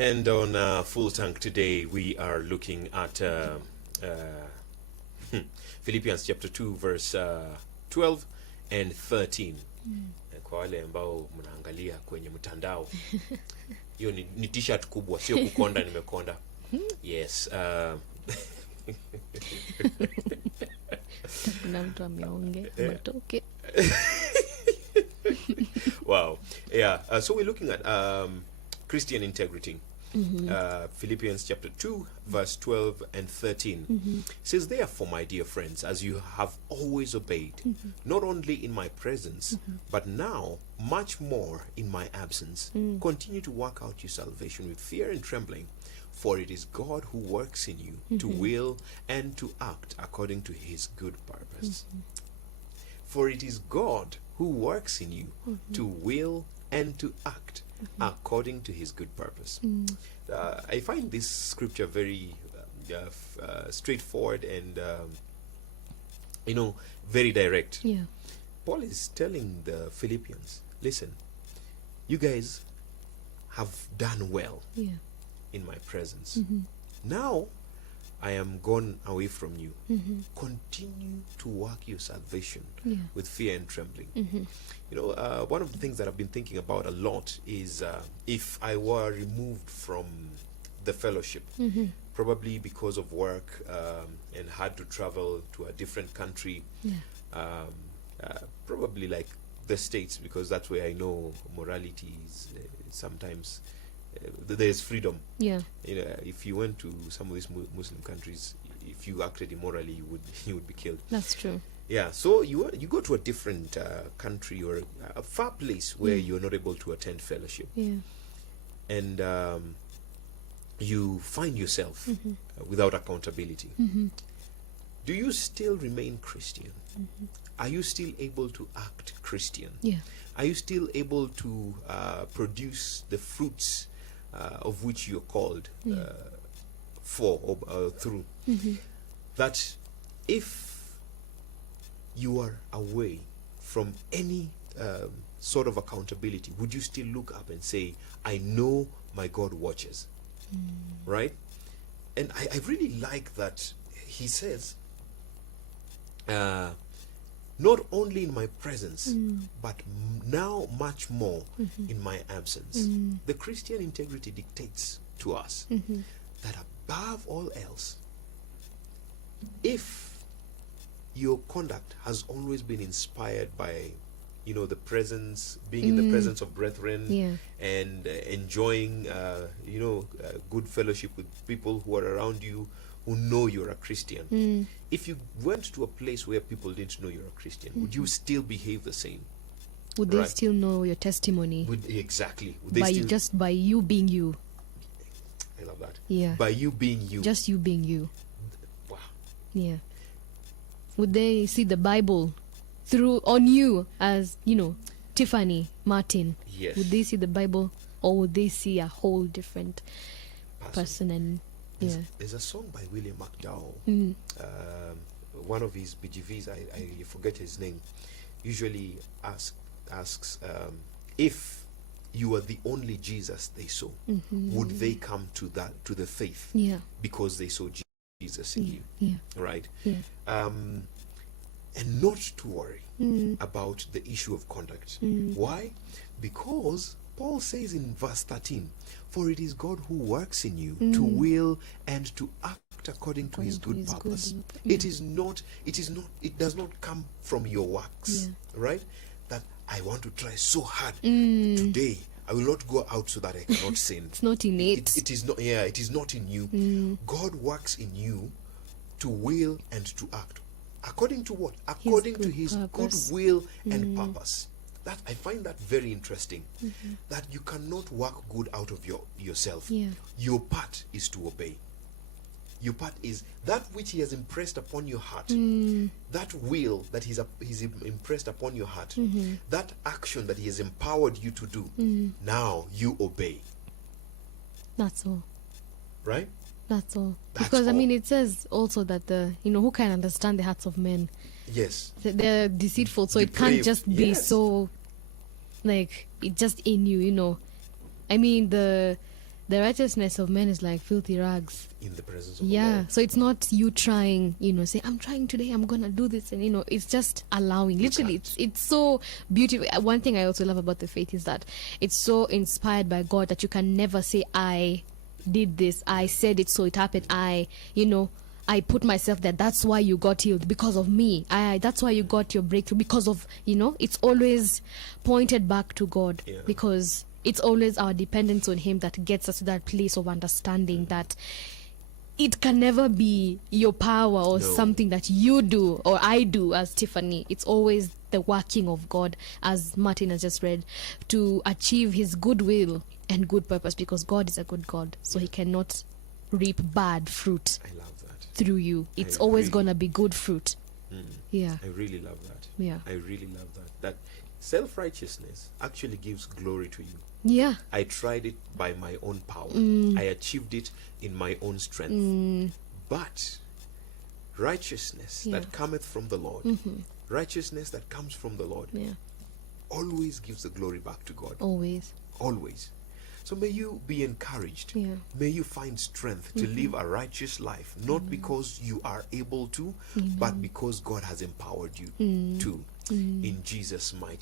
And on Full Tank today, we are looking at Philippians chapter 2, verse 12 and 13. Kwa wale ambao mnaangalia kwenye mtandao, hiyo ni t-shirt kubwa, sio kukonda, nimekonda. Yes. Kuna mtu ameonge matoke. Wow. Yeah. So we're looking at Christian integrity. Philippians chapter 2, verse 12 and 13 says, "Therefore, my dear friends, as you have always obeyed, not only in my presence, but now much more in my absence, continue to work out your salvation with fear and trembling, for it is God who works in you to will and to act according to his good purpose." For it is God who works in you to will and to act according to his good purpose. I find this scripture very straightforward and very direct. Yeah. Paul is telling the Philippians, listen, you guys have done well in my presence. Now I am gone away from you. Continue to work your salvation with fear and trembling. One of the things that I've been thinking about a lot is if I were removed from the fellowship, probably because of work, and had to travel to a different country, probably like the States, because that's where I know morality is sometimes there's freedom. Yeah. If you went to some of these Muslim countries, if you acted immorally, you would be killed. That's true. Yeah. So you go to a different country or a far place where you're not able to attend fellowship. Yeah. And you find yourself without accountability. Do you still remain Christian? Are you still able to act Christian? Yeah. Are you still able to produce the fruits of which you're called for or through? That if you are away from any sort of accountability, would you still look up and say, I know my God watches? Right? And I really like that he says, not only in my presence, but now much more in my absence. The Christian integrity dictates to us that above all else, if your conduct has always been inspired by the presence, being in the presence of brethren, and enjoying good fellowship with people who are around you who know you're a Christian. If you went to a place where people didn't know you're a Christian, would you still behave the same? Would they still know your testimony? Exactly. Would they just by you being you? I love that. Yeah. By you being you. Just you being you. Wow. Yeah. Would they see the Bible on you as, Tiffany Martin? Yes. Would they see the Bible, or would they see a whole different person? And there's a song by William McDowell. One of his BGVs, I forget his name, usually asks if you are the only Jesus they saw, would they come to the faith? Yeah. Because they saw Jesus in you. Yeah. Right? Yeah. And not to worry about the issue of conduct. Why? Because Paul says in verse 13, "For it is God who works in you to will and to act according to his good purpose." It does not come from your works, right? That I want to try so hard today. I will not go out so that I cannot sin. It's not innate. It is not. Yeah, it is not in you. God works in you to will and to act according to what? According to his good will and purpose. That I find that very interesting. That you cannot work good out of yourself. Yeah. Your part is to obey. Your part is that which he has impressed upon your heart. That will that he's impressed upon your heart. That action that he has empowered you to do. Now you obey. That's all. Right? That's all. That's because all. It says also that who can understand the hearts of men? Yes. They're deceitful, so Depraved. it can't just be Yes. so, like, it's just in you. The the righteousness of men is like filthy rags. In the presence of the Yeah, Lord. so it's not you trying, say, I'm trying today, I'm gonna do this, and it's just allowing. Literally, can't. it's so beautiful. One thing I also love about the faith is that it's so inspired by God that you can never say, I did this, I said it, so it happened, I put myself there, that's why you got healed, because of me. That's why you got your breakthrough, because of, it's always pointed back to God. Yeah. Because it's always our dependence on Him that gets us to that place of understanding that it can never be your power or No. something that you do or I do as Tiffany. It's always the working of God, as Martin has just read, to achieve His good will and good purpose, because God is a good God, so He cannot reap bad fruit I love that. through you. It's I always really- gonna be good fruit. Yeah. I really love that. Yeah. I really love that. That self-righteousness actually gives glory to you. Yeah. I tried it by my own power. I achieved it in my own strength. But righteousness Yeah. that cometh from the Lord, righteousness that comes from the Lord, Yeah. always gives the glory back to God. Always. Always. So may you be encouraged. Yeah. May you find strength to live a righteous life, not because you are able to, but because God has empowered you to. In Jesus' mighty name.